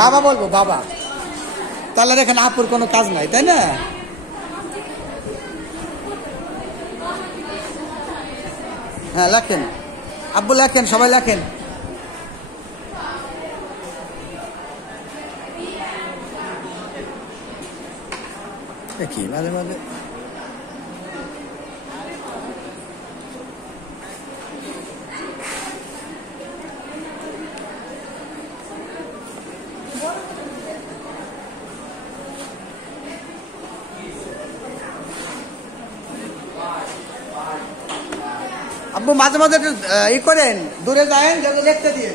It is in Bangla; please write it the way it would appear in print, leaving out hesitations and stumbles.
বাবা বলবো বাবা। তাহলে এখানে আপুর কোনো কাজ নাই, তাই না? হ্যাঁ লেখেন, আব্বু লেখেন, সবাই লেখেন। দেখি মাঝে মাঝে আব্বু মাঝে মাঝে ই করেন, দূরে যায়েন, যাতে দেখতে দিয়ে।